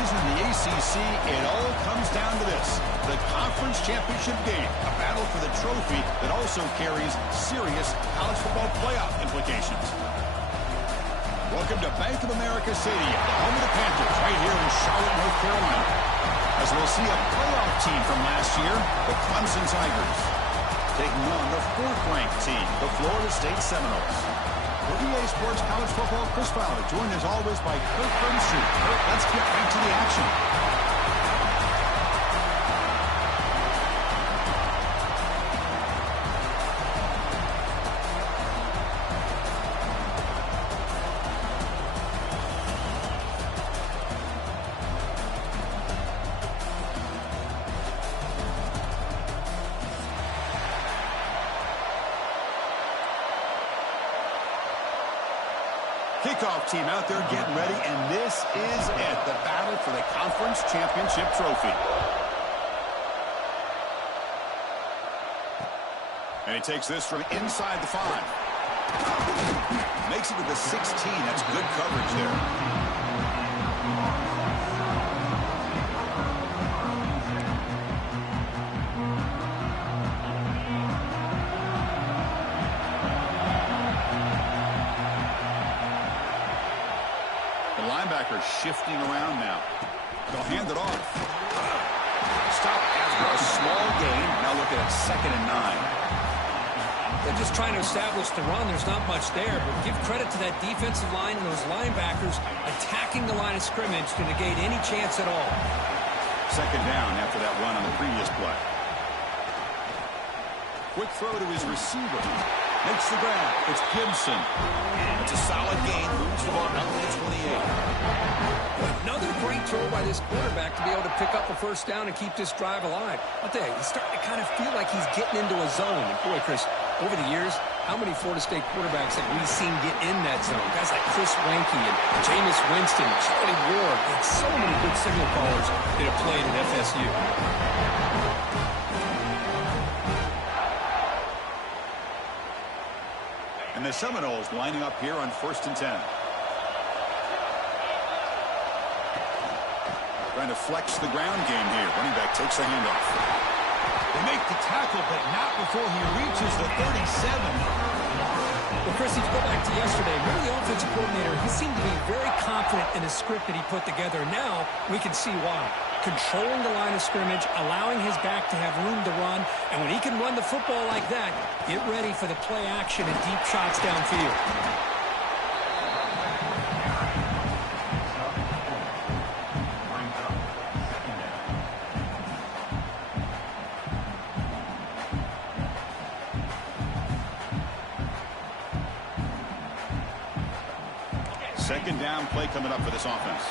season in the ACC, it all comes down to this: the conference championship game, a battle for the trophy that also carries serious college football playoff implications. Welcome to Bank of America Stadium, the home of the Panthers, right here in Charlotte, North Carolina. As we'll see a playoff team from last year, the Clemson Tigers, taking on the fourth-ranked team, the Florida State Seminoles. For EA Sports College Football, Chris Fowler, joined as always by Kurt Burnstreet. Kurt, let's get right to the action. Kickoff team out there getting ready, and this is it, the battle for the conference championship trophy. And he takes this from inside the 5. Makes it to the 16. That's good coverage there. Shifting around now. They'll hand it off. Stop after a small gain. Now look at it, 2nd and 9. They're just trying to establish the run. There's not much there, but give credit to that defensive line and those linebackers attacking the line of scrimmage to negate any chance at all. 2nd down after that run on the previous play. Quick throw to his receiver. Makes the grab. It's Gibson. It's a solid gain. Moves the ball up to the 28. Another great throw by this quarterback to be able to pick up a first down and keep this drive alive. I'll tell you, he's starting to kind of feel like he's getting into a zone. And boy, Chris, over the years, how many Florida State quarterbacks have we seen get in that zone? Guys like Chris Weinke and Jameis Winston, Charlie Ward, and so many good signal callers that have played at FSU. And the Seminoles lining up here on 1st and 10. Trying to flex the ground game here. Running back takes the handoff. They make the tackle, but not before he reaches the 37. Well, Chris, if you go back to yesterday, remember the offensive coordinator, he seemed to be very confident in the script that he put together. Now we can see why. Controlling the line of scrimmage, allowing his back to have room to run, and when he can run the football like that, get ready for the play action and deep shots downfield. Second down play coming up for this offense.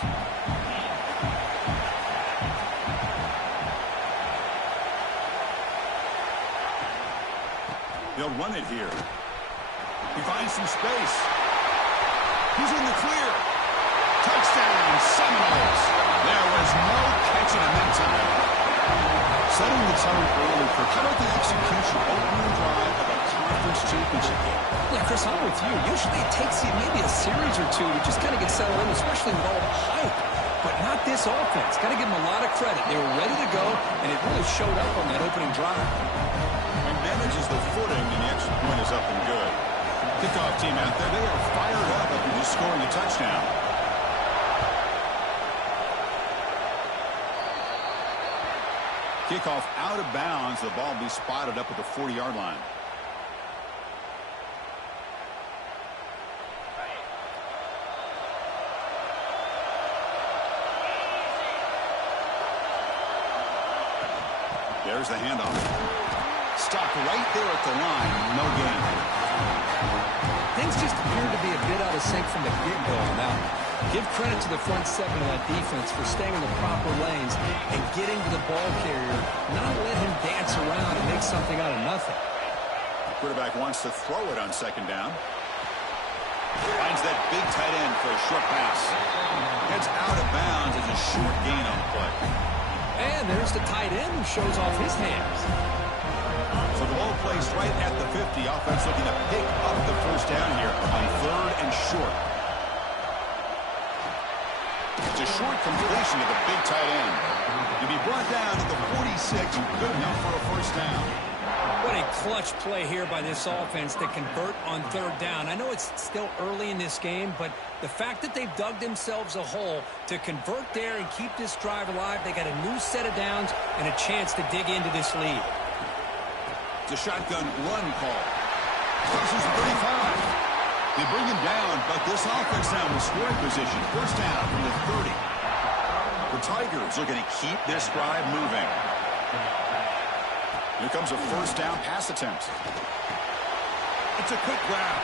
They'll run it here. He finds some space. He's in the clear. Touchdown, Seminoles. There was no catching him that time. Setting the tone early for how about the execution opening drive of a conference championship game? Yeah, Chris, I'm with you. Usually it takes you maybe a series or two to just kind of get settled in, especially with all the hype. But not this offense. Got to give them a lot of credit. They were ready to go, and it really showed up on that opening drive. Manages the footing, and the extra point is up and good. Kickoff team out there, they are fired up after just scoring a touchdown. Kickoff out of bounds. The ball will be spotted up at the 40-yard line. There's the handoff. Stopped right there at the line. No gain. Things just appeared to be a bit out of sync from the get-go. Now, give credit to the front seven of that defense for staying in the proper lanes and getting to the ball carrier, not let him dance around and make something out of nothing. The quarterback wants to throw it on 2nd down. Finds that big tight end for a short pass. Heads out of bounds as a short gain on the play. And there's the tight end who shows off his hands. So the ball placed right at the 50. Offense looking to pick up the first down here on 3rd and short. It's a short completion to the big tight end. To be brought down to the 46, good enough for a first down. What a clutch play here by this offense to convert on third down. I know it's still early in this game, but the fact that they've dug themselves a hole to convert there and keep this drive alive, they got a new set of downs and a chance to dig into this lead. It's a shotgun run call. Crosses the 35. They bring him down, but this offense now in scoring position. First down from the 30. The Tigers are going to keep this drive moving. Here comes a first down pass attempt. It's a quick grab.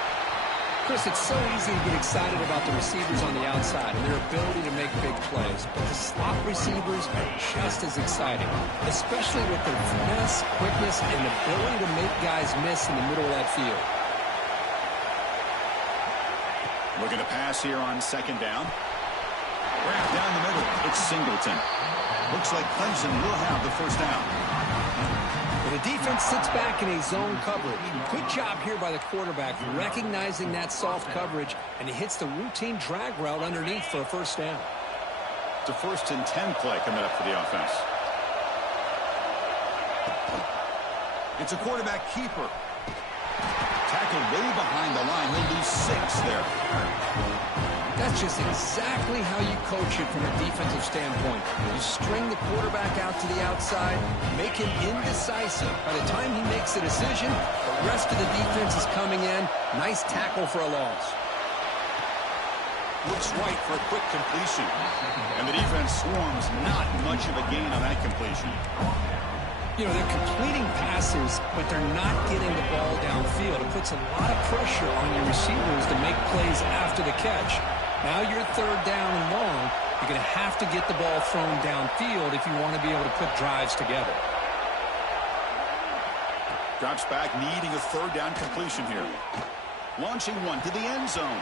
Chris, it's so easy to get excited about the receivers on the outside and their ability to make big plays, but the slot receivers are just as exciting, especially with their finesse, quickness, and ability to make guys miss in the middle of that field. Looking to pass here on second down. Wrap down the middle. It's Singleton. Looks like Clemson will have the first down. The defense sits back in a zone coverage. Good job here by the quarterback, recognizing that soft coverage, and he hits the routine drag route underneath for a first down. It's a 1st and 10 play coming up for the offense. It's a quarterback keeper. Tackled way behind the line. He'll lose 6 there. That's just exactly how you coach it from a defensive standpoint. You string the quarterback out to the outside, make him indecisive. By the time he makes a decision, the rest of the defense is coming in. Nice tackle for a loss. Looks right for a quick completion. And the defense swarms. Not much of a gain on that completion. You know, they're completing passes, but they're not getting the ball downfield. It puts a lot of pressure on your receivers to make plays after the catch. Now you're third down and long. You're going to have to get the ball thrown downfield if you want to be able to put drives together. Drops back, needing a third down completion here. Launching one to the end zone.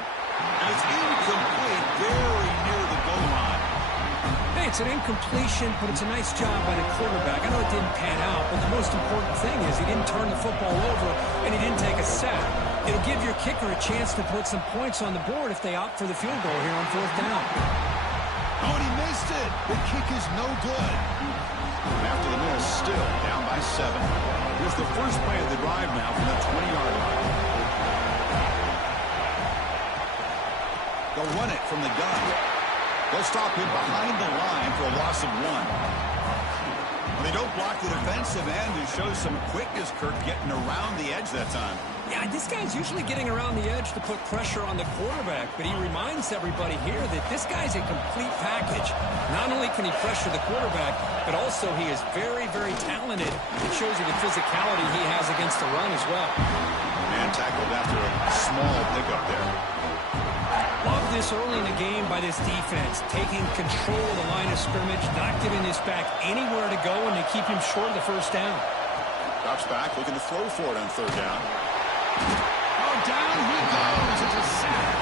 And it's incomplete, very near the goal line. Hey, it's an incompletion, but it's a nice job by the quarterback. I know it didn't pan out, but the most important thing is he didn't turn the football over and he didn't take a sack. It'll give your kicker a chance to put some points on the board if they opt for the field goal here on fourth down. Oh, and he missed it. The kick is no good. After the miss, still down by 7. Here's the first play of the drive now from the 20-yard line. They'll run it from the gun. They'll stop him behind the line for a loss of 1. They don't block the defensive end and show some quickness, Kirk, getting around the edge that time. Yeah, this guy's usually getting around the edge to put pressure on the quarterback, but he reminds everybody here that this guy's a complete package. Not only can he pressure the quarterback, but also he is very, very talented. It shows you the physicality he has against the run as well. Man tackled after a small pickup there. Love this early in the game by this defense, taking control of the line of scrimmage, not giving this back anywhere to go, and they keep him short of the first down. Drops back, looking to throw for it on third down. Oh, down he goes. It's a sack.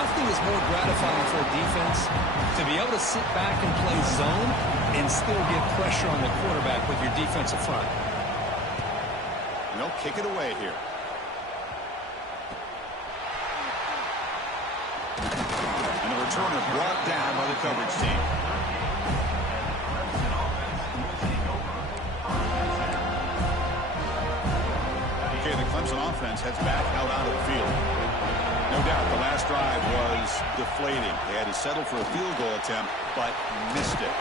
Nothing is more gratifying for a defense to be able to sit back and play zone and still get pressure on the quarterback with your defensive front. And they'll kick it away here. And the returner brought down by the coverage team. Okay, the Clemson offense heads back out onto the field. No doubt the last drive was deflating. They had to settle for a field goal attempt, but missed it.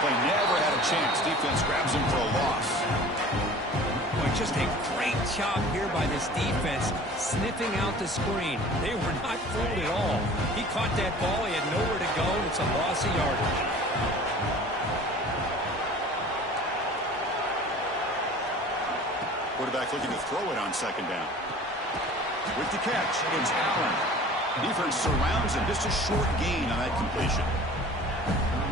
Play never had a chance. Defense grabs him for a loss. Just a great job here by this defense, sniffing out the screen. They were not fooled at all. He caught that ball. He had nowhere to go. It's a loss of yardage. Quarterback looking to throw it on second down. With the catch, it's Allen. Defense surrounds him. Just a short gain on that completion.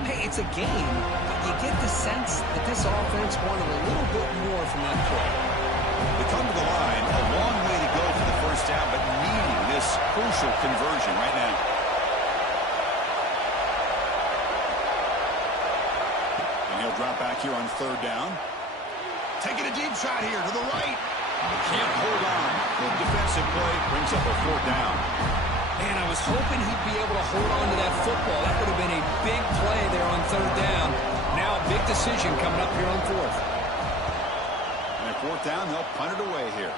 Hey, it's a game, but you get the sense that this offense wanted a little bit more from that play. They come to the line, a long way to go for the first down, but needing this crucial conversion right now. And he'll drop back here on third down. Taking a deep shot here to the right. Can't hold on. The defensive play brings up a fourth down. Man, I was hoping he'd be able to hold on to that football. That would have been a big play there on third down. Now a big decision coming up here on fourth. And at fourth down, they'll punt it away here.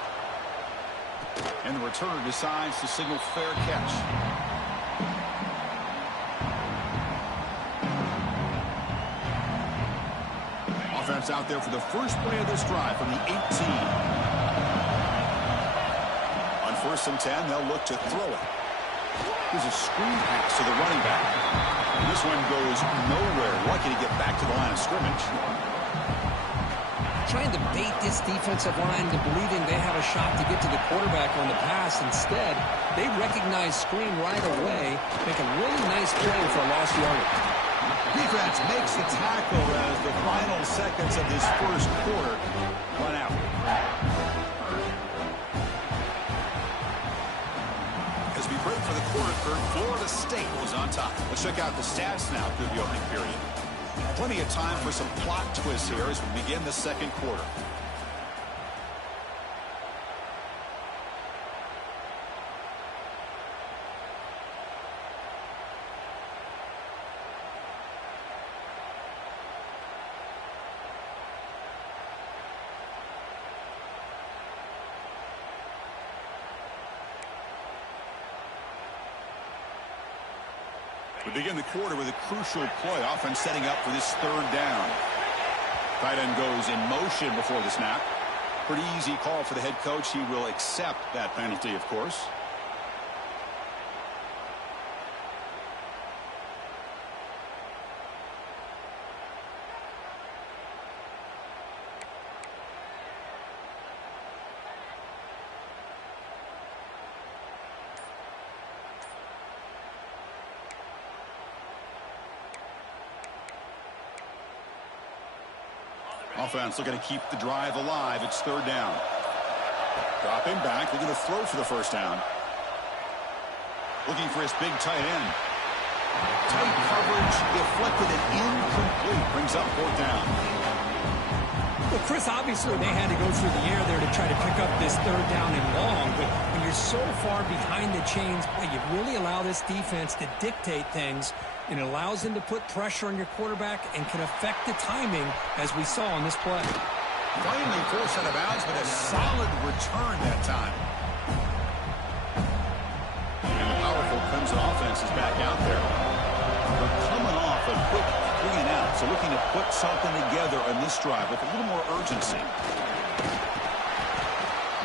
And the returner decides to signal fair catch. Offense out there for the first play of this drive from the 18. On 1st and 10, they'll look to throw it. Here's a screen pass to the running back. And this one goes nowhere. Lucky to get back to the line of scrimmage. Trying to bait this defensive line to believing they have a shot to get to the quarterback on the pass. Instead, they recognize screen right away, make a really nice play for a lost yardage. Defense makes the tackle as the final seconds of this first quarter run out. As we break for the quarter, Florida State was on top. Let's check out the stats now through the opening period. Plenty of time for some plot twists here as we begin the second quarter. We begin the quarter with a crucial play. Offense setting up for this third down. Tight end goes in motion before the snap. Pretty easy call for the head coach. He will accept that penalty, of course. Offense looking to keep the drive alive. It's third down. Dropping back, looking to throw for the first down. Looking for his big tight end. Tight coverage, deflected and incomplete. Brings up fourth down. Well, Chris, obviously they had to go through the air there to try to pick up this third down and long, but when you're so far behind the chains, boy, you really allow this defense to dictate things. It allows them to put pressure on your quarterback and can affect the timing, as we saw on this play. Finally forced out of bounds, but a solid return that time. And the powerful Clemson offense is back out there. They're coming off a quick 3 and out, so looking to put something together on this drive with a little more urgency.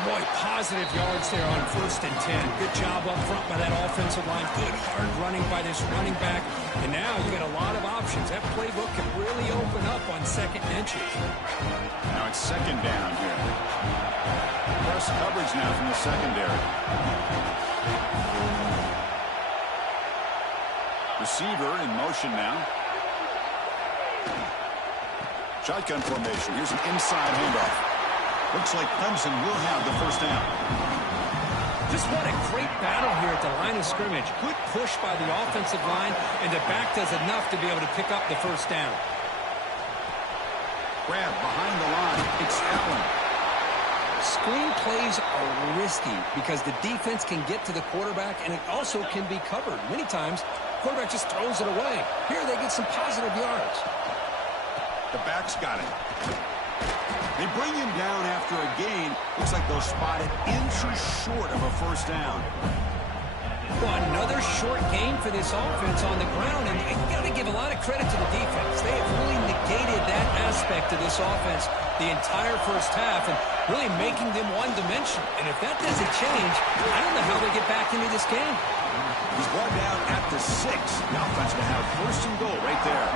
Boy, positive yards there on 1st and 10. Good job up front by that offensive line. Good hard running by this running back. And now you got a lot of options. That playbook can really open up on second and inches. Now it's second down here. Press coverage now from the secondary. Receiver in motion now. Shotgun formation. Here's an inside handoff. Looks like Clemson will have the first down. Just what a great battle here at the line of scrimmage. Good push by the offensive line, and the back does enough to be able to pick up the first down. Grab behind the line. It's Allen. Screen plays are risky because the defense can get to the quarterback, and it also can be covered. Many times, the quarterback just throws it away. Here they get some positive yards. The back's got it. They bring him down after a gain. Looks like they'll spot it inches short of a first down. Well, another short game for this offense on the ground, and you got to give a lot of credit to the defense. They have really negated that aspect of this offense the entire first half and really making them one-dimensional. And if that doesn't change, I don't know how they get back into this game. He's brought down at the 6. The offense will have 1st and goal right there.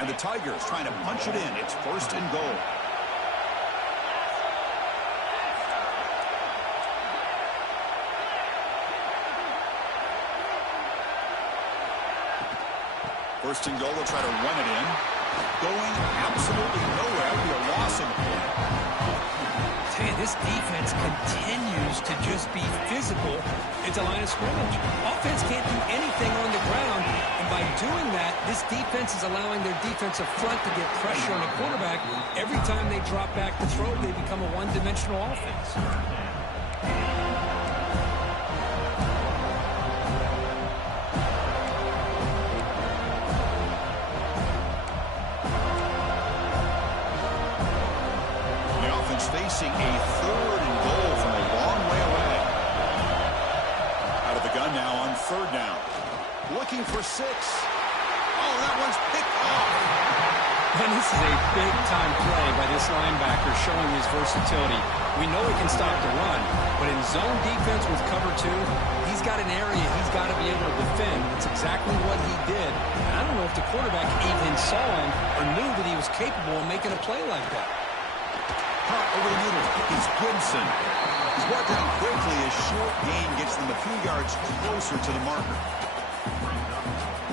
And the Tigers trying to punch it in. It's 1st and goal. First and goal, they'll try to run it in. Going absolutely nowhere. It'll be a loss of play. Hey, this defense continues to just be physical at the line of scrimmage. Offense can't do anything on the ground, and by doing that, this defense is allowing their defensive front to get pressure on the quarterback. Every time they drop back to throw, they become a one-dimensional offense. facing a 3rd and goal from a long way away. Out of the gun now on 3rd down. Looking for 6. Oh, that one's picked off. And this is a big-time play by this linebacker showing his versatility. We know he can stop the run, but in zone defense with cover 2, he's got an area he's got to be able to defend. It's exactly what he did. And I don't know if the quarterback even saw him or knew that he was capable of making a play like that. Hot over the middle. It's Clemson. He's brought down quickly. A short gain gets them a few yards closer to the marker.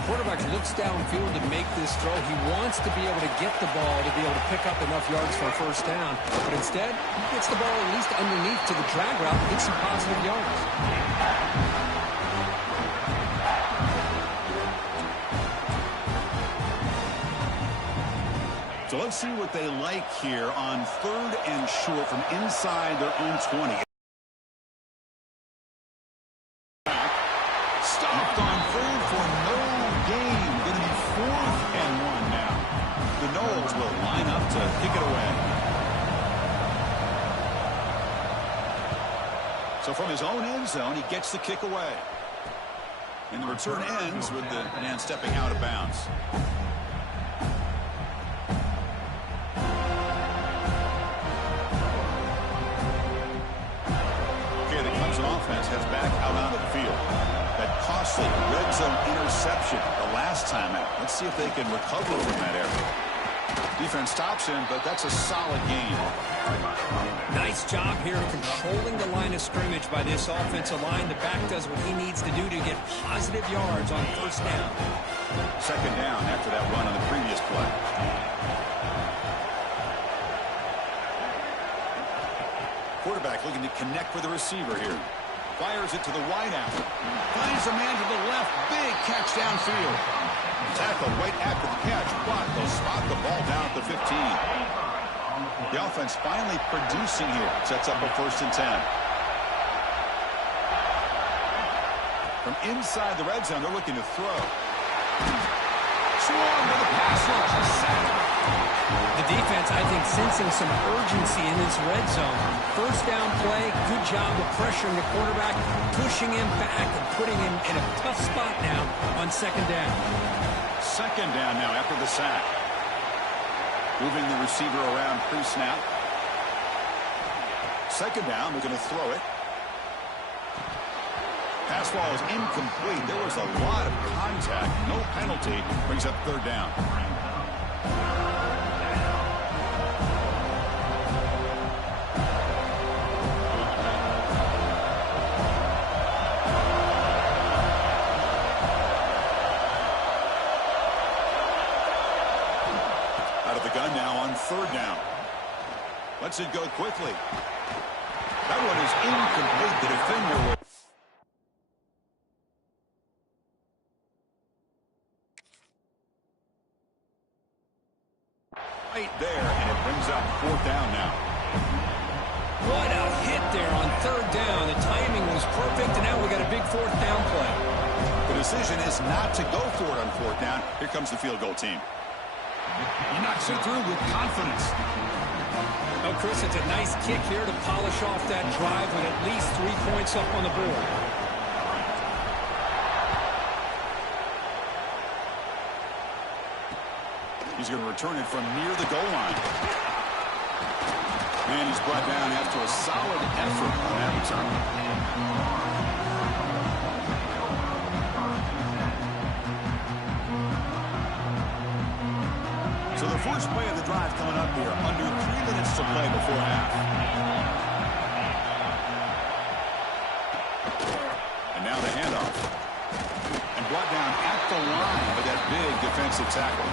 Quarterback looks downfield to make this throw. He wants to be able to get the ball to be able to pick up enough yards for a 1st down. But instead, he gets the ball at least underneath to the drag route and gets some positive yards. So let's see what they like here on 3rd and short from inside their own 20. Stopped on 3rd for no gain. Going to be 4th and 1 now. The Noles will line up to kick it away. So from his own end zone, he gets the kick away. And the return ends with the man stepping out of bounds. Okay, the Clemson offense heads back out onto the field. That costly red zone interception the last time out. Let's see if they can recover from that error. Defense stops him, but that's a solid gain. Nice job here controlling the line of scrimmage by this offensive line. The back does what he needs to do to get positive yards on 1st down. 2nd down after that run on the previous play. Quarterback looking to connect with the receiver here. Fires it to the wideout. Finds a man to the left. Big catch downfield. Tackle right after the catch. But they'll spot the ball down at the 15. The offense finally producing here. Sets up a 1st and 10. From inside the red zone, they're looking to throw. Swarm to the pass rush. Sacked. The defense, I think, sensing some urgency in this red zone. 1st down play, good job of pressuring the quarterback, pushing him back and putting him in a tough spot now on 2nd down. 2nd down now after the sack. Moving the receiver around pre-snap. 2nd down, they're going to throw it. Pass ball is incomplete. There was a lot of contact. No penalty. Brings up 3rd down. Out of the gun now on 3rd down. Lets it go quickly. That one is incomplete. The defender will... right there, and it brings up 4th down now. What a hit there on 3rd down. The timing was perfect, and now we got a big 4th down play. The decision is not to go for it on 4th down. Here comes the field goal team. He knocks it through with confidence. Oh, Chris, it's a nice kick here to polish off that drive with at least 3 points up on the board. He's going to return it from near the goal line. And he's brought down after a solid effort on that return. So the first play of the drive coming up here. Under 3 minutes to play before half. And now the handoff. And brought down at the line with that big defensive tackle.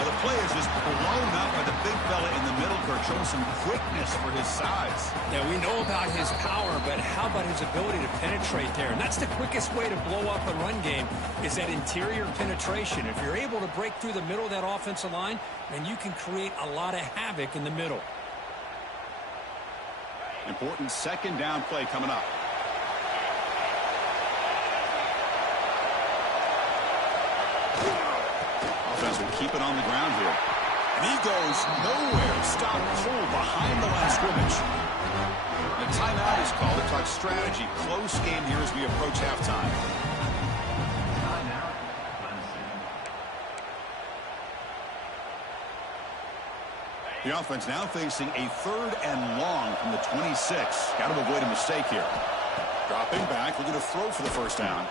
Now the play is just blown up by the big fella in the middle, Kirk, showing some quickness for his size. Yeah, we know about his power, but how about his ability to penetrate there? And that's the quickest way to blow up a run game, is that interior penetration. If you're able to break through the middle of that offensive line, then you can create a lot of havoc in the middle. Important 2nd down play coming up. Offense will keep it on the ground here. And he goes nowhere. Stopped cold behind the line of scrimmage. The timeout is called to talk strategy. Close game here as we approach halftime. The offense now facing a 3rd and long from the 26. Got to avoid a mistake here. Dropping back, looking to throw for the first down.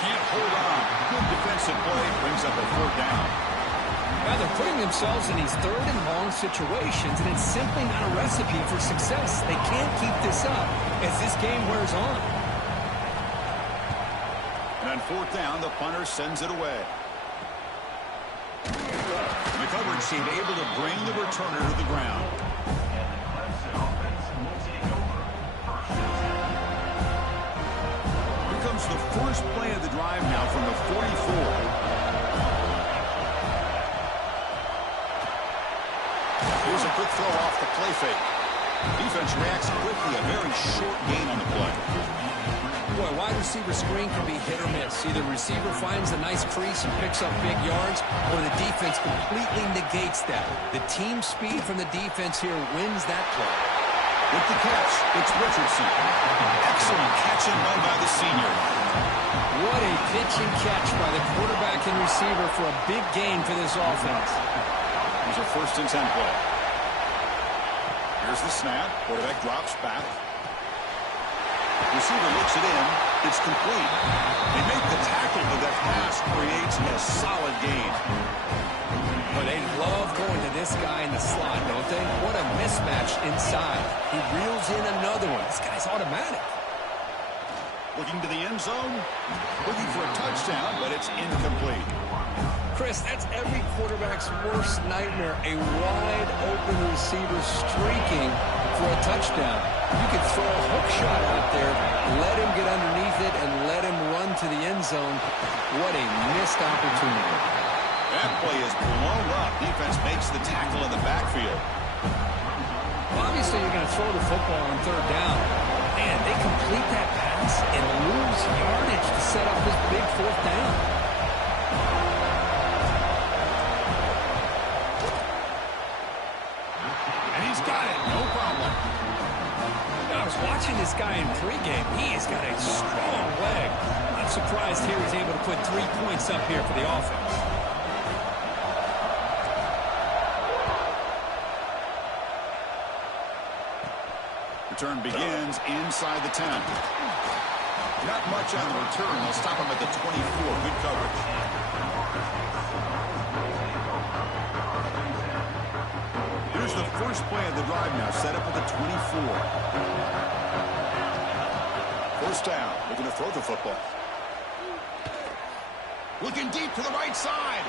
Can't hold on. Good defensive play. Brings up a 4th down. Well, they're putting themselves in these 3rd and long situations, and it's simply not a recipe for success. They can't keep this up as this game wears on. And on 4th down, the punter sends it away. The coverage team able to bring the returner to the ground. Here comes the first play of the drive now from the 44. Here's a quick throw off the play fake. Defense reacts quickly. A very short gain on the play. Boy, wide receiver screen can be hit or miss. Either receiver finds a nice crease and picks up big yards, or the defense completely negates that. The team speed from the defense here wins that play. With the catch, it's Richardson. Excellent catch and run by the senior. What a pitch and catch by the quarterback and receiver for a big gain for this offense. Here's a 1st and 10 play. Here's the snap. Quarterback drops back. Receiver looks it in. It's complete. They make the tackle, but that pass creates a solid gain. But they love going to this guy in the slot, don't they? What a mismatch inside. He reels in another one. This guy's automatic. Looking to the end zone. Looking for a touchdown, but it's incomplete. Chris, that's every quarterback's worst nightmare. A wide open receiver streaking for a touchdown. You could throw a hook shot out there, let him get underneath it, and let him run to the end zone. What a missed opportunity. That play is blown up. Defense makes the tackle in the backfield. Obviously, you're going to throw the football on 3rd down. Man, they complete that pass and lose yardage to set up this big 4th down. And he's got it. No problem. I was watching this guy in pregame. He has got a strong leg. I'm surprised here he's able to put 3 points up here for the offense. Return begins inside the 10. Not much on the return. They'll stop him at the 24. Good coverage. Here's the first play of the drive now. Set up at the 24. 1st down. Looking to throw the football. Looking deep to the right side.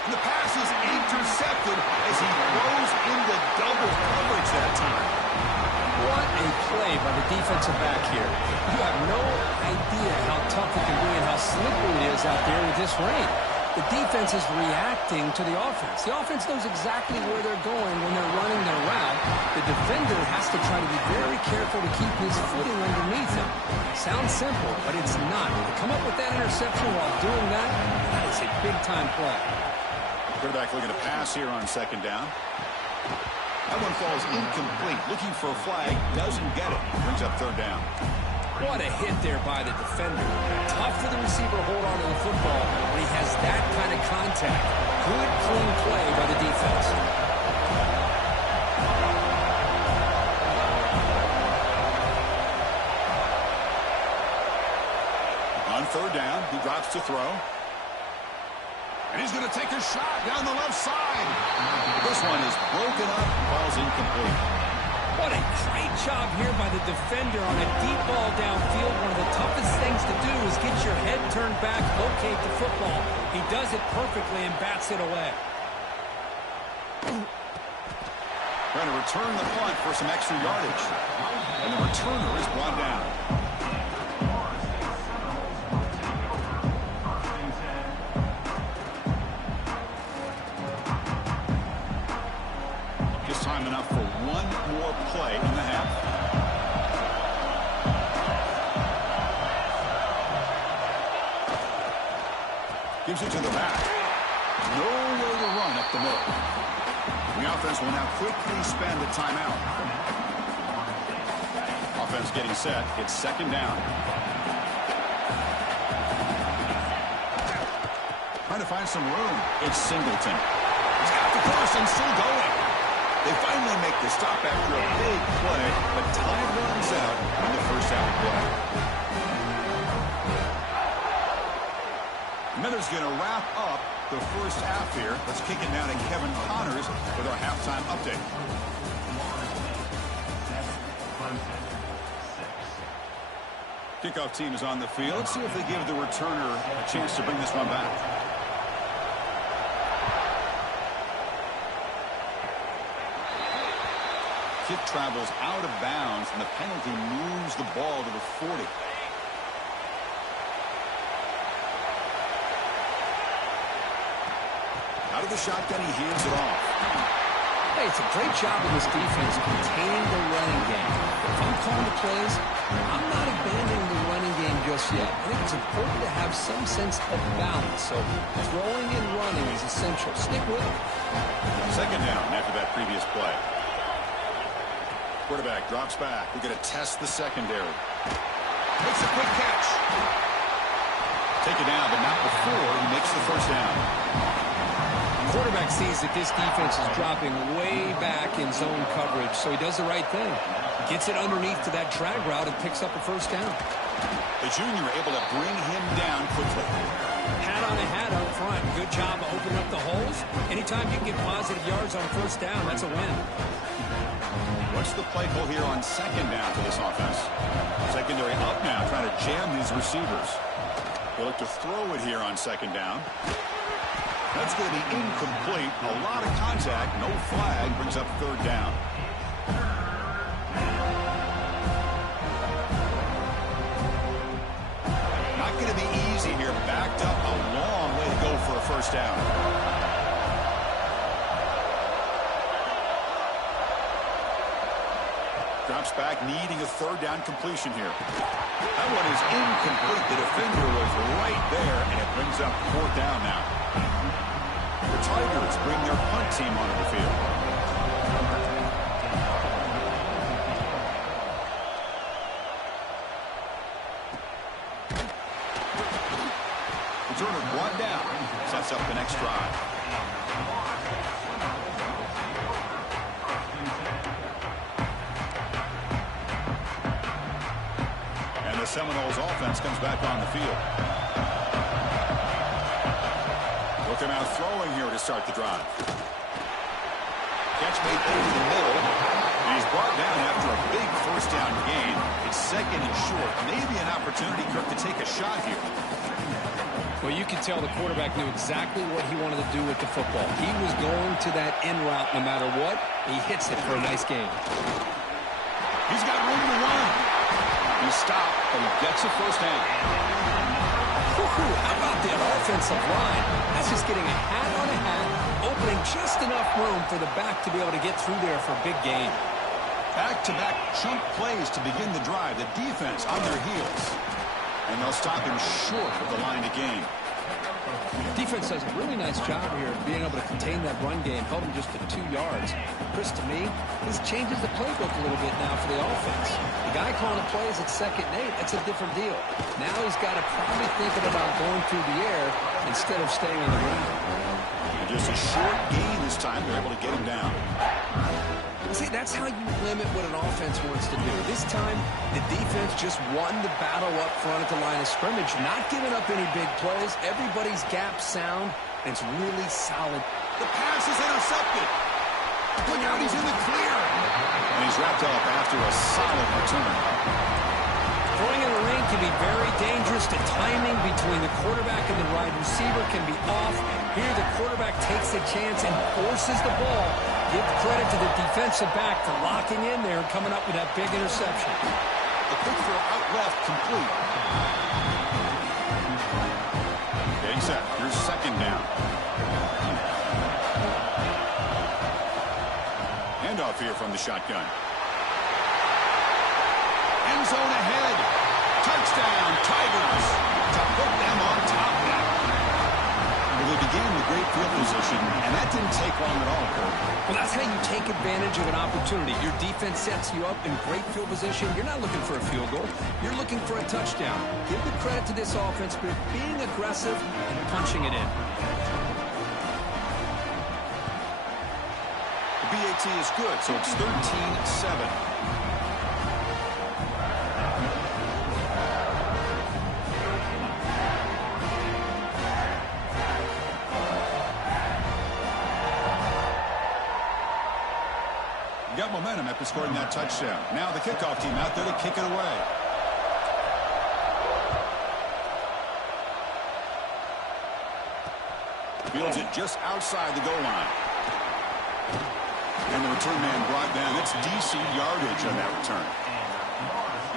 And the pass is intercepted as he throws into double coverage that time. What a play by the defensive back here. You have no idea how tough it can be and how slippery it is out there with this rain. The defense is reacting to the offense. The offense knows exactly where they're going when they're running their route. The defender has to try to be very careful to keep his footing underneath him. Sounds simple, but it's not. To come up with that interception while doing that, that is a big-time play. Quarterback looking to pass here on 2nd down. That one falls incomplete. Looking for a flag. Doesn't get it. Brings up 3rd down. What a hit there by the defender. Tough for the receiver to hold on to the football when he has that kind of contact. Good, clean play by the defense. On 3rd down, he drops to throw. And he's going to take a shot down the left side. This one is broken up. Ball's incomplete. What a great job here by the defender on a deep ball downfield. One of the toughest things to do is get your head turned back, locate the football. He does it perfectly and bats it away. Trying to return the punt for some extra yardage. And the returner is brought down. Just time enough for one more play in the half. Gives it to the back. No run up the middle. The offense will now quickly spend a timeout. Offense getting set. It's second down. Trying to find some room. It's Singleton. He's got the course and still going. They finally make the stop after a big play, but time runs out on the first half play. Miller's going to wrap up the first half here. Let's kick it now to Kevin Connors with our halftime update. Kickoff team is on the field. Let's see if they give the returner a chance to bring this one back. Kick travels out of bounds, and the penalty moves the ball to the 40. Out of the shotgun, he hands it off. Hey, it's a great job of this defense containing the running game. If I'm calling the plays, I'm not abandoning the running game just yet. I think it's important to have some sense of balance. So throwing and running is essential. Stick with it. Second down after that previous play. Quarterback drops back. We're going to test the secondary. Makes a quick catch. Take it down, but not before he makes the first down. Quarterback sees that this defense is dropping way back in zone coverage, so he does the right thing. Gets it underneath to that drag route and picks up a first down. The junior able to bring him down quickly. Hat on a hat up front. Good job of opening up the holes. Anytime you can get positive yards on first down, that's a win. What's the play call here on second down for this offense? Secondary up now, trying to jam his receivers. They'll look to throw it here on second down. That's going to be incomplete. A lot of contact. No flag. Brings up third down. Not going to be easy here. Backed up a long way to go for a first down. Drops back, needing a third down completion here. That one is incomplete. The defender was right there, and it brings up fourth down now. The Tigers bring their punt team onto the field. Returner brought down. Sets up the next drive. And the Seminoles offense comes back on the field. Look him out throwing here to start the drive. Catch made over the middle. And he's brought down after a big first down gain. It's second and short. Maybe an opportunity, Kirk, to take a shot here. Well, you can tell the quarterback knew exactly what he wanted to do with the football. He was going to that in route no matter what. He hits it for a nice gain. He's got room to run. He stopped, but he gets a first down. How about the offensive line? That's just getting a hat on a hat, opening just enough room for the back to be able to get through there for a big gain. Back-to-back chunk plays to begin the drive. The defense on their heels. And they'll stop him short of the line to gain. Defense does a really nice job here of being able to contain that run game, held him just to 2 yards. Chris, to me, this changes the playbook a little bit now for the offense. The guy calling the plays at 2nd and 8, that's a different deal. Now he's got to probably thinking about going through the air instead of staying on the ground. And just a short gain this time. They're able to get him down. See, that's how you limit what an offense wants to do. This time, the defense just won the battle up front at the line of scrimmage, not giving up any big plays. Everybody's gap sound, and it's really solid. The pass is intercepted. Look out, he's in the clear. And he's wrapped up after a solid return. Throwing in the rain can be very dangerous. The timing between the quarterback and the wide receiver can be off. Here, the quarterback takes a chance and forces the ball. Give credit to the defensive back for locking in there and coming up with that big interception. The quick throw out left, complete. Getting set. Here's second down. Handoff here from the shotgun. End zone ahead. Touchdown, Tigers. To put them on top now. With they began with great field position, and that didn't take long at all, Kurt. Well, that's how you take advantage of an opportunity. Your defense sets you up in great field position. You're not looking for a field goal. You're looking for a touchdown. Give the credit to this offense for being aggressive and punching it in. The BAT is good, so it's 13-7. Got momentum after scoring that touchdown. Now the kickoff team out there to kick it away. Fields it just outside the goal line. And the return man brought down. It's DC yardage on that return.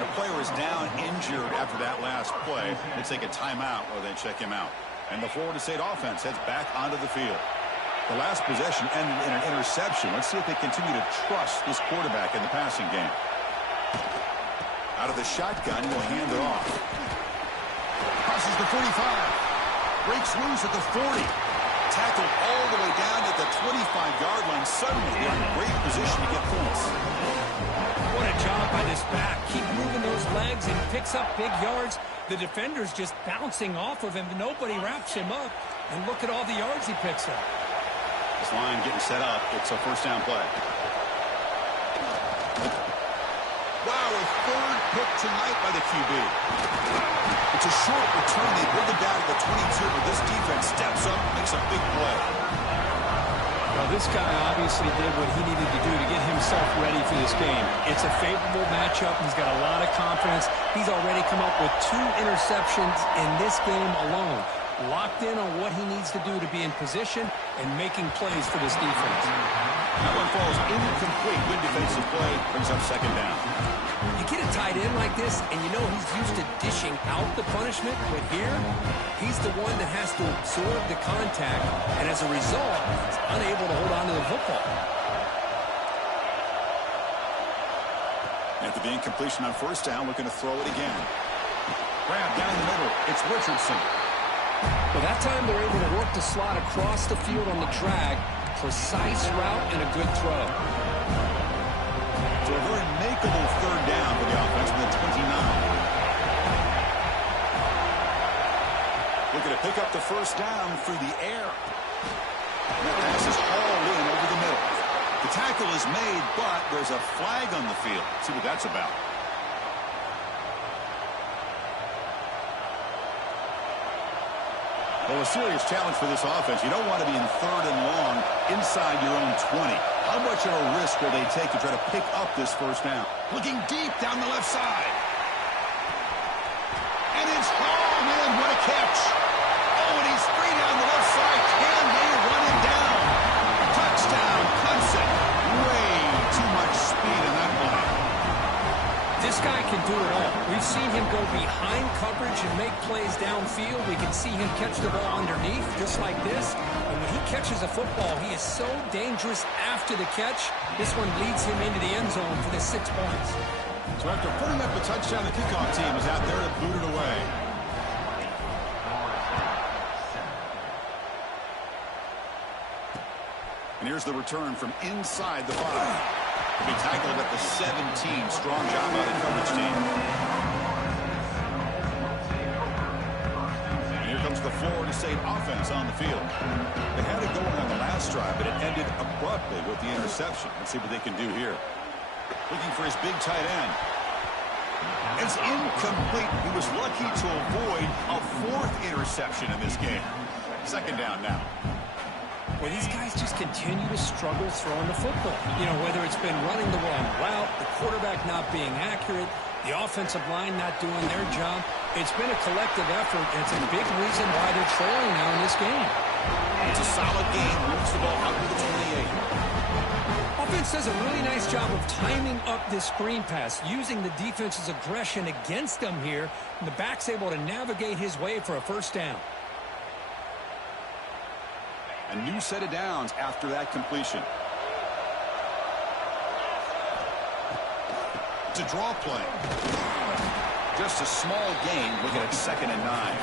The player is down injured after that last play. They take a timeout while they check him out. And the Florida State offense heads back onto the field. The last possession ended in an interception. Let's see if they continue to trust this quarterback in the passing game. Out of the shotgun, he'll hand it off. Crosses the 45. Breaks loose at the 40. Tackled all the way down at the 25-yard line. Suddenly, they're in great position to get points. What a job by this back. Keep moving those legs and picks up big yards. The defender's just bouncing off of him. Nobody wraps him up. And look at all the yards he picks up. This line getting set up. It's a first down play. Wow, a third pick tonight by the QB. It's a short return. They bring it down to the 22, but this defense steps up and makes a big play. Well, this guy obviously did what he needed to do to get himself ready for this game. It's a favorable matchup. He's got a lot of confidence. He's already come up with 2 interceptions in this game alone. Locked in on what he needs to do to be in position and making plays for this defense. That one falls incomplete. Good defensive play. Brings up second down. You get a tight end like this, and you know he's used to dishing out the punishment, but here, he's the one that has to absorb the contact, and as a result, he's unable to hold on to the football. After the incompletion on first down, looking to throw it again. Grab down the middle. It's Richardson. Well, that time they're able to work the slot across the field on the drag. Precise route and a good throw. So a very makeable third down for the offense from the 29. Looking to pick up the first down through the air. And that pass is hauled in over the middle. The tackle is made, but there's a flag on the field. Let's see what that's about. Well, a serious challenge for this offense. You don't want to be in third and long inside your own 20. How much of a risk will they take to try to pick up this first down? Looking deep down the left side. And it's hauled in. What a catch. Oh, and he's free down the left side. Can they run him down? Touchdown, Clemson. Way too much speed in that play. This guy can do it all. We've seen him go behind coverage and make plays downfield. We can see him catch the ball underneath, just like this. And when he catches a football, he is so dangerous after the catch. This one leads him into the end zone for the 6 points. So after putting up a touchdown, the kickoff team is out there to boot it away. And here's the return from inside the 5. To be tackled at the 17. Strong job by the coverage team. And here comes the Florida State offense on the field. They had it going on the last drive, but it ended abruptly with the interception. Let's see what they can do here. Looking for his big tight end. It's incomplete. He was lucky to avoid a 4th interception in this game. Second down now. Well, these guys just continue to struggle throwing the football. You know, whether it's been running the wrong route, the quarterback not being accurate, the offensive line not doing their job. It's been a collective effort, and it's a big reason why they're trailing now in this game. It's a solid game. Moves the ball out to the 28. Offense does a really nice job of timing up this screen pass, using the defense's aggression against them here, and the back's able to navigate his way for a first down. A new set of downs after that completion. It's a draw play. Just a small gain. Looking at 2nd and 9.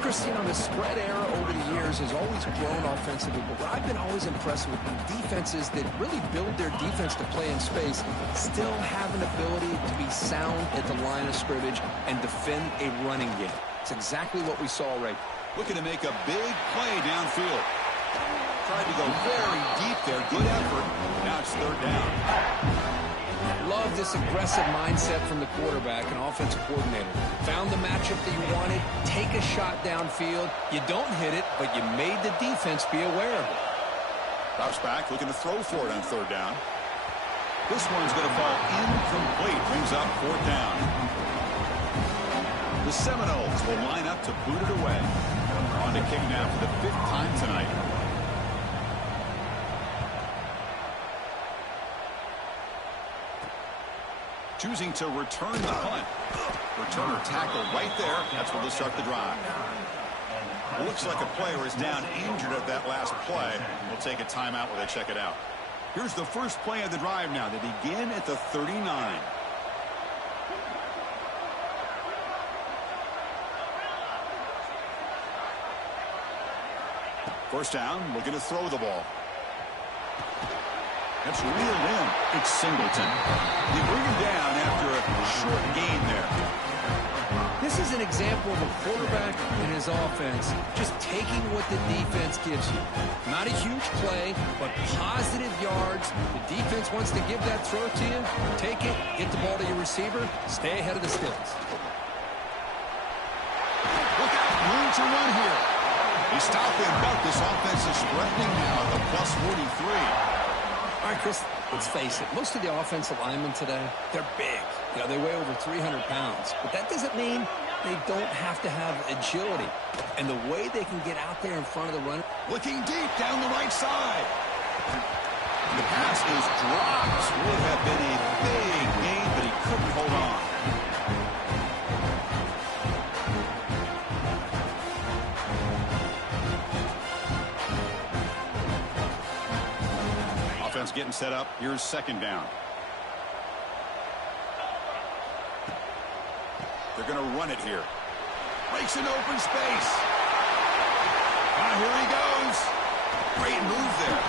Chris, the spread era over the years has always grown offensively, but what I've been always impressed with defenses that really build their defense to play in space still have an ability to be sound at the line of scrimmage and defend a running game. It's exactly what we saw right there. Looking to make a big play downfield. Tried to go very deep there. Good effort. Now it's third down. Love this aggressive mindset from the quarterback and offensive coordinator. Found the matchup that you wanted. Take a shot downfield. You don't hit it, but you made the defense be aware of it. Drops back, looking to throw for it on third down. This one's going to fall incomplete. Brings up fourth down. The Seminoles will line up to boot it away. On to kick now for the 5th time tonight. Choosing to return the punt. Returner tackle right there. That's where they'll start the drive. Looks like a player is down injured at that last play. We'll take a timeout while they check it out. Here's the first play of the drive now. They begin at the 39. First down, looking to throw the ball. That's reeled in. It's Singleton. They bring him down after a short gain there. This is an example of a quarterback and his offense just taking what the defense gives you. Not a huge play, but positive yards. The defense wants to give that throw to you. Take it, get the ball to your receiver, stay ahead of the sticks. Look out, room to run here. He stopped them, but this offense is threatening now at the plus 43. All right, Chris, let's face it. Most of the offensive linemen today, they're big. They weigh over 300 pounds. But that doesn't mean they don't have to have agility. And the way they can get out there in front of the runner. Looking deep down the right side. The pass is dropped. Would have been a big gain, but he couldn't hold on. Offense getting set up. Here's second down. They're going to run it here. Breaks an open space. Here he goes. Great move there.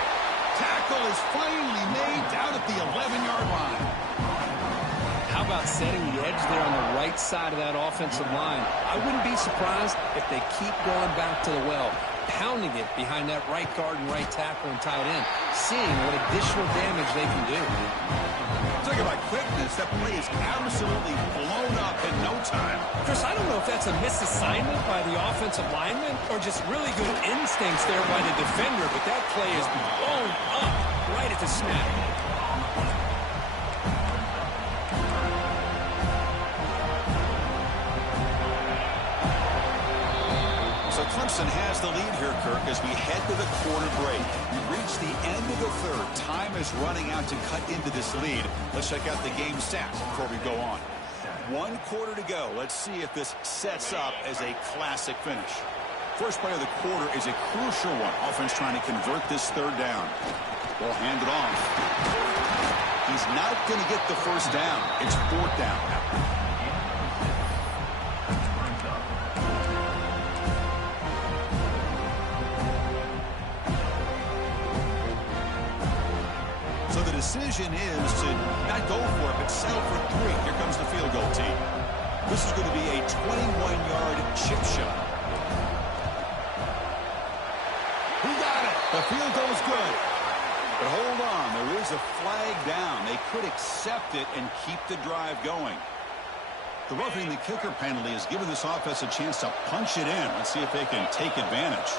Tackle is finally made down at the 11-yard line. How about setting the edge there on the right side of that offensive line? I wouldn't be surprised if they keep going back to the well, pounding it behind that right guard and right tackle and tight end, seeing what additional damage they can do. Talking about quickness, that play is absolutely blown up in no time. Chris, I don't know if that's a misassignment by the offensive lineman or just really good instincts there by the defender, but that play is blown up right at the snap. So Clemson has the lead here, Kirk, as we head to the quarter break. We've reached the end of the third. Time is running out to cut into this lead. Let's check out the game stats before we go on. 1 quarter to go. Let's see if this sets up as a classic finish. First play of the quarter is a crucial one. Offense trying to convert this third down. Ball handed off. He's not going to get the first down. It's fourth down. So the decision is to not go for it, but settle for 3. Here comes the field goal team. This is going to be a 21-yard chip shot. Who got it? The field goal is good. But hold on, there is a flag down. They could accept it and keep the drive going. The roughing the kicker penalty has given this offense a chance to punch it in. Let's see if they can take advantage.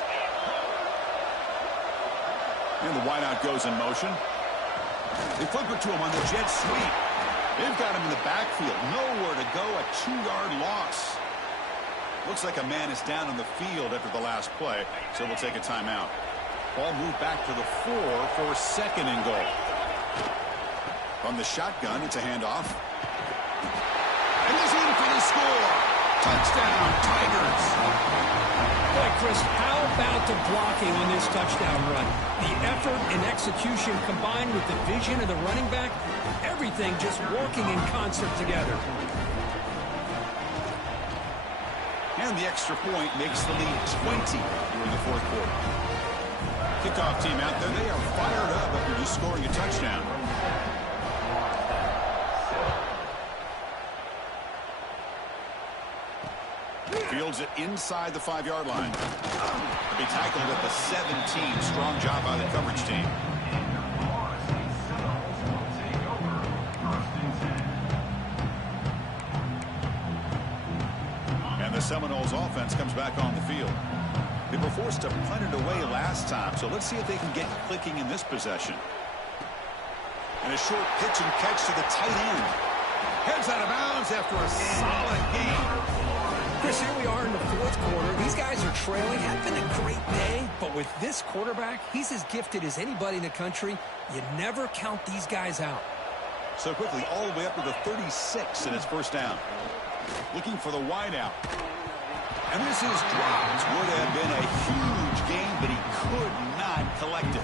And the wideout goes in motion. They flip it to him on the jet sweep. They've got him in the backfield. Nowhere to go. A 2-yard loss. Looks like a man is down on the field after the last play, so we'll take a timeout. Ball moved back to the 4 for second and goal. From the shotgun, it's a handoff. And he's in for the score. Touchdown, Tigers. Boy, Chris, how about the blocking on this touchdown run? The effort and execution combined with the vision of the running back, everything just working in concert together. And And the extra point makes the lead 20 during the fourth quarter. Kickoff team out there, they are fired up after just scoring a touchdown. Fields it inside the 5-yard line. To be tackled at the 17. Strong job by the coverage team. And the Seminoles offense comes back on the field. They were forced to punt it away last time, so let's see if they can get clicking in this possession. And a short pitch and catch to the tight end. Heads out of bounds after a solid game. Chris, here we are in the fourth quarter. These guys are trailing. Having a great day, but with this quarterback, he's as gifted as anybody in the country. You never count these guys out. So quickly, all the way up to the 36 in his first down. Looking for the wideout. And this is dropped. Would have been a huge game, but he could not collect it.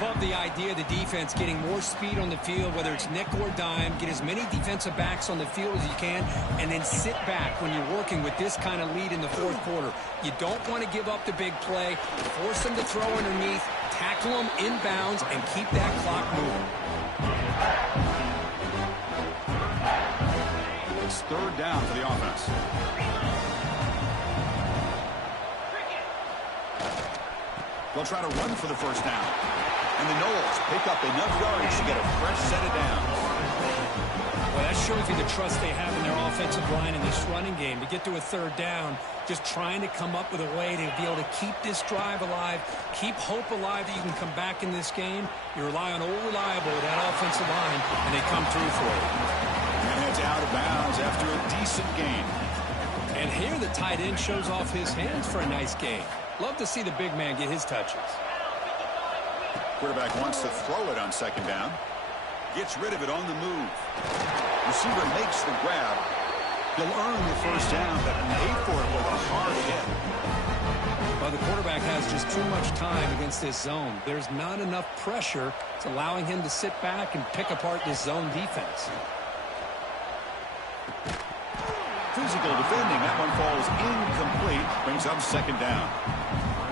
Love the idea of the defense getting more speed on the field, whether it's nickel or dime. Get as many defensive backs on the field as you can, and then sit back when you're working with this kind of lead in the fourth quarter. You don't want to give up the big play. Force them to throw underneath, tackle them inbounds, and keep that clock moving. It's third down for the offense. They'll try to run for the first down. And the Noles pick up enough yards to get a fresh set of downs. Well, that shows you the trust they have in their offensive line in this running game. To get to a third down, just trying to come up with a way to be able to keep this drive alive, keep hope alive that you can come back in this game. You rely on old reliable, that offensive line, and they come through for you. And it's out of bounds after a decent gain. And here the tight end shows off his hands for a nice game. Love to see the big man get his touches. Quarterback wants to throw it on second down. Gets rid of it on the move. Receiver makes the grab. He'll earn the first down, but paid for it with a hard hit. Well, the quarterback has just too much time against this zone. There's not enough pressure. It's allowing him to sit back and pick apart this zone defense. Physical defending. That one falls incomplete. Brings up second down.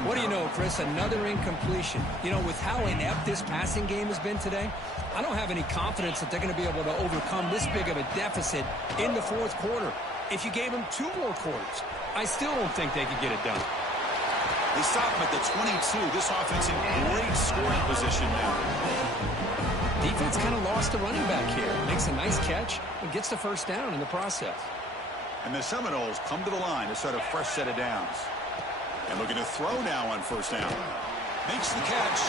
What do you know, Chris? Another incompletion. You know, with how inept this passing game has been today, I don't have any confidence that they're going to be able to overcome this big of a deficit in the fourth quarter. If you gave them 2 more quarters, I still don't think they could get it done. They stop him at the 22. This offense in great scoring position now. Defense kind of lost the running back here. Makes a nice catch and gets the first down in the process. And the Seminoles come to the line to start a fresh set of downs. And looking to throw now on first down. Makes the catch.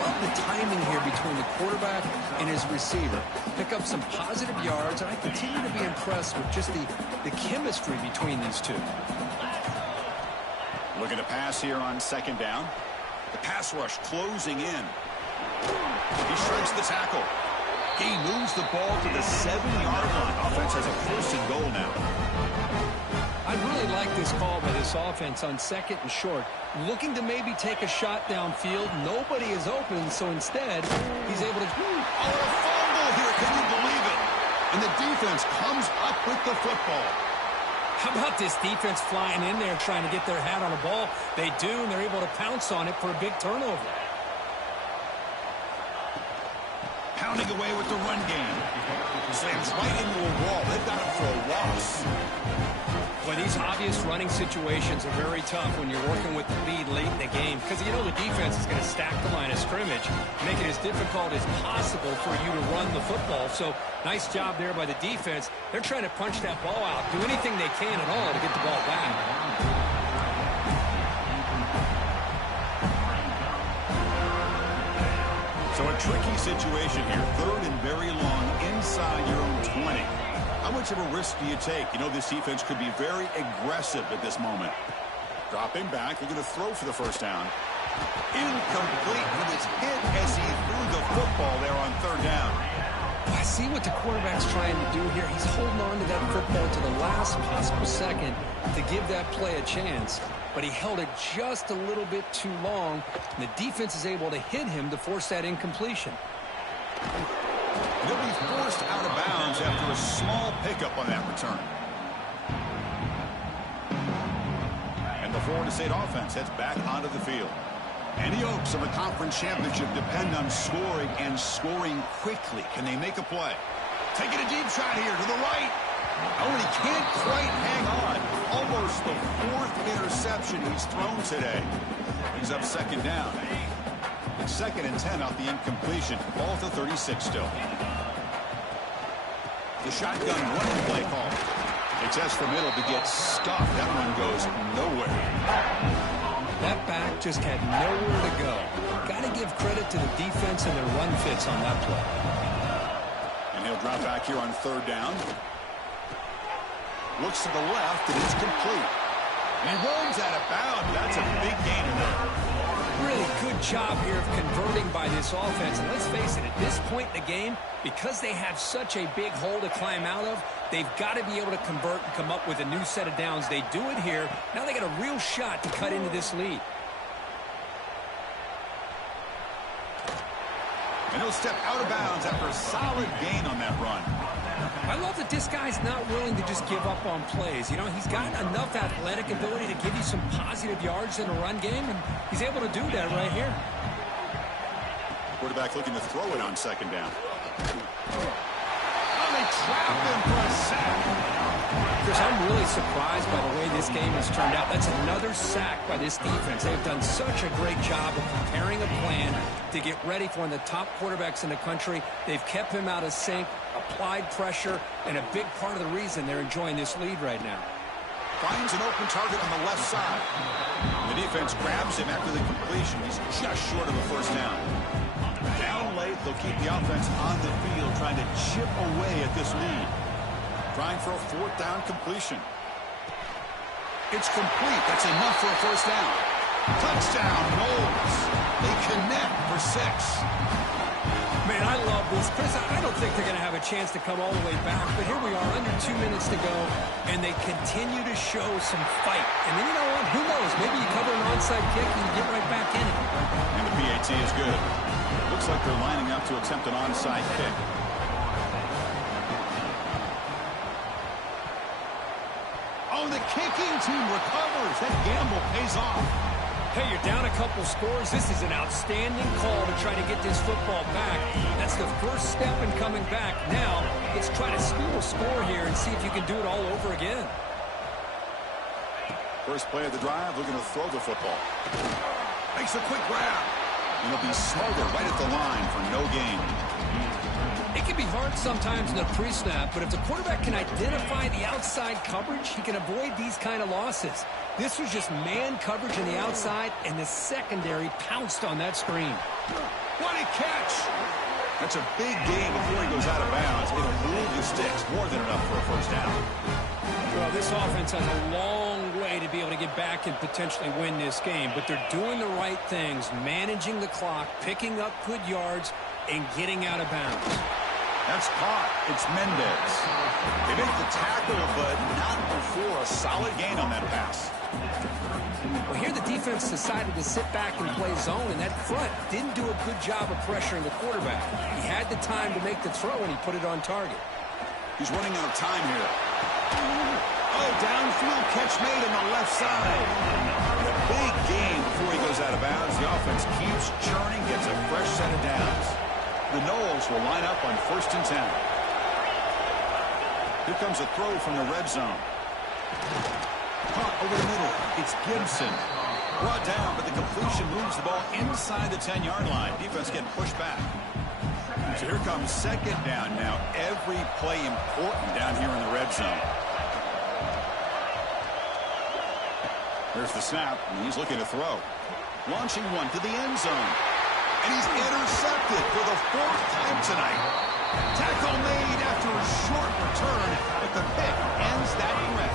Love the timing here between the quarterback and his receiver. Pick up some positive yards, and I continue to be impressed with just the chemistry between these two. Looking to pass here on second down. The pass rush closing in. He shrinks the tackle. He moves the ball to the 7-yard line. Offense has a first and goal now. I really like this call by this offense on second and short. Looking to maybe take a shot downfield. Nobody is open, so instead, he's able to... Oh, a fumble here. Can you believe it? And the defense comes up with the football. How about this defense flying in there trying to get their hat on the ball? They do, and they're able to pounce on it for a big turnover. Pounding away with the run game. Slams right into a wall. They've got him for a loss. Well, these obvious running situations are very tough when you're working with the lead late in the game because you know the defense is going to stack the line of scrimmage, make it as difficult as possible for you to run the football. So nice job there by the defense. They're trying to punch that ball out, do anything they can at all to get the ball back. So a tricky situation here. Third and very long inside your own 20. How much of a risk do you take? You know, this defense could be very aggressive at this moment. Dropping back, looking to throw for the first down. Incomplete. He was hit as he threw the football there on third down. I see what the quarterback's trying to do here. He's holding on to that football to the last possible second to give that play a chance. But he held it just a little bit too long, and the defense is able to hit him to force that incompletion. He'll be forced out of bounds after a small pickup on that return. Florida State offense heads back onto the field. And the Oaks of the conference championship depend on scoring and scoring quickly. Can they make a play? Taking a deep shot here to the right. Oh, and he can't quite hang on. Almost the 4th interception he's thrown today. He's up 2nd down. And 2nd and 10 off the incompletion. Ball to 36 still. The shotgun running play call. It tests the middle to get stuffed. That one goes nowhere. That back just had nowhere to go. Got to give credit to the defense and their run fits on that play. And he'll drop back here on 3rd down. Looks to the left, and it's complete. And he runs out of bounds. That's a big gain in there. Really good job here of converting by this offense. And let's face it, at this point in the game, because they have such a big hole to climb out of, they've got to be able to convert and come up with a new set of downs. They do it here. Now they got a real shot to cut into this lead. And he'll step out of bounds after a solid gain on that run. I love that this guy's not willing to just give up on plays. You know, he's got enough athletic ability to give you some positive yards in the run game, and he's able to do that right here. Quarterback looking to throw it on 2nd down. Oh, they trap him for a sack. Chris, I'm really surprised by the way this game has turned out. That's another sack by this defense. They've done such a great job of preparing a plan to get ready for one of the top quarterbacks in the country. They've kept him out of sync, applied pressure, and a big part of the reason they're enjoying this lead right now. Finds an open target on the left side. The defense grabs him after the completion. He's just short of a 1st down. Down late, they'll keep the offense on the field, trying to chip away at this lead. Trying for a 4th down completion. It's complete. That's enough for a 1st down. Touchdown, Knowles. They connect for 6. Man, I love this. Chris, I don't think they're going to have a chance to come all the way back, but here we are, under 2 minutes to go, and they continue to show some fight. And then, you know what? Who knows? Maybe you cover an onside kick and you get right back in it. And the PAT is good. Looks like they're lining up to attempt an onside kick. Oh, the kicking team recovers. That gamble pays off. Hey, you're down a couple scores. This is an outstanding call to try to get this football back. That's the first step in coming back. Now, let's try to steal a score here and see if you can do it all over again. First play of the drive, looking to throw the football. Makes a quick grab. And he'll be smothered right at the line for no gain. It can be hard sometimes in the pre-snap, but if the quarterback can identify the outside coverage, he can avoid these kind of losses. This was just man coverage on the outside, and the secondary pounced on that screen. What a catch! That's a big gain before he goes out of bounds. It'll move the sticks, more than enough for a 1st down. Well, this offense has a long way to be able to get back and potentially win this game, but they're doing the right things, managing the clock, picking up good yards, and getting out of bounds. That's caught. It's Mendez. They make the tackle, but not before a solid gain on that pass. Well, here the defense decided to sit back and play zone, and that front didn't do a good job of pressuring the quarterback. He had the time to make the throw, and he put it on target. He's running out of time here. Oh, downfield catch made on the left side. And a big gain before he goes out of bounds. The offense keeps churning, gets a fresh set of downs. The Knowles will line up on 1st and 10. Here comes a throw from the red zone. Caught over the middle. It's Gibson. Brought down, but the completion moves the ball inside the 10-yard line. Defense getting pushed back. So here comes 2nd down now. Every play important down here in the red zone. There's the snap, and he's looking to throw. Launching one to the end zone. And he's intercepted for the 4th time tonight. Tackle made after a short return, but the pick ends that threat.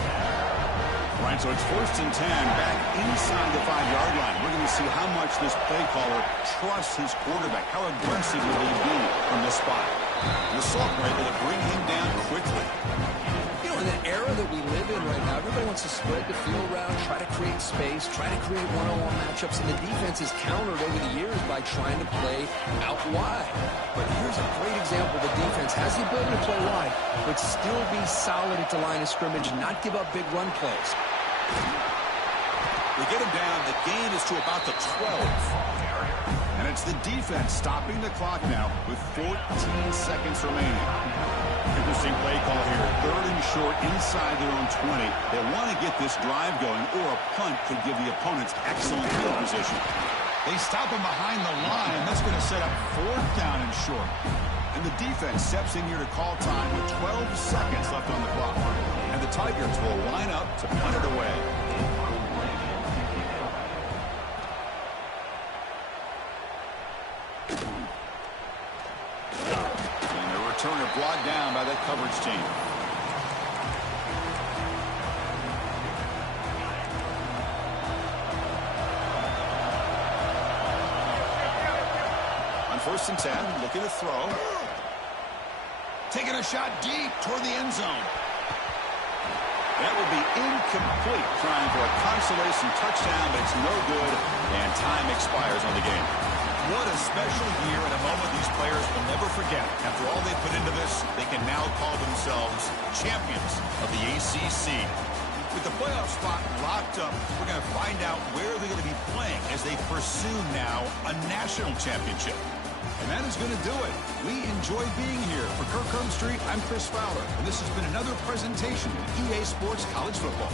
Right, so it's 1st and 10, back inside the 5-yard line. We're going to see how much this play caller trusts his quarterback. How aggressive will he be from this spot? And the sophomore able to bring him down quickly. You know, in the era that we live in right now, everybody wants to spread the field around, try to create space, try to create one-on-one matchups, and the defense is countered over the years by trying to play out wide. But here's a great example. The defense has the ability to play wide, but still be solid at the line of scrimmage and not give up big run plays. They get him down. The gain is to about the 12. And it's the defense stopping the clock now with 14 seconds remaining. Interesting play call here. 3rd and short inside their own 20. They want to get this drive going, or a punt could give the opponents excellent field position. They stop him behind the line. That's going to set up 4th down and short. And the defense steps in here to call time with 12 seconds left on the clock. And the Tigers will line up to punt it away. Returner blocked down by that coverage team. On 1st and 10, looking to throw. Taking a shot deep toward the end zone. That will be incomplete, trying for a consolation touchdown, but it's no good, and time expires on the game. What a special year and a moment these players will never forget. After all they put into this, they can now call themselves champions of the ACC. With the playoff spot locked up, we're going to find out where they're going to be playing as they pursue now a national championship. And that is going to do it. We enjoy being here. For Kirk Street, I'm Chris Fowler, and this has been another presentation of EA Sports College Football.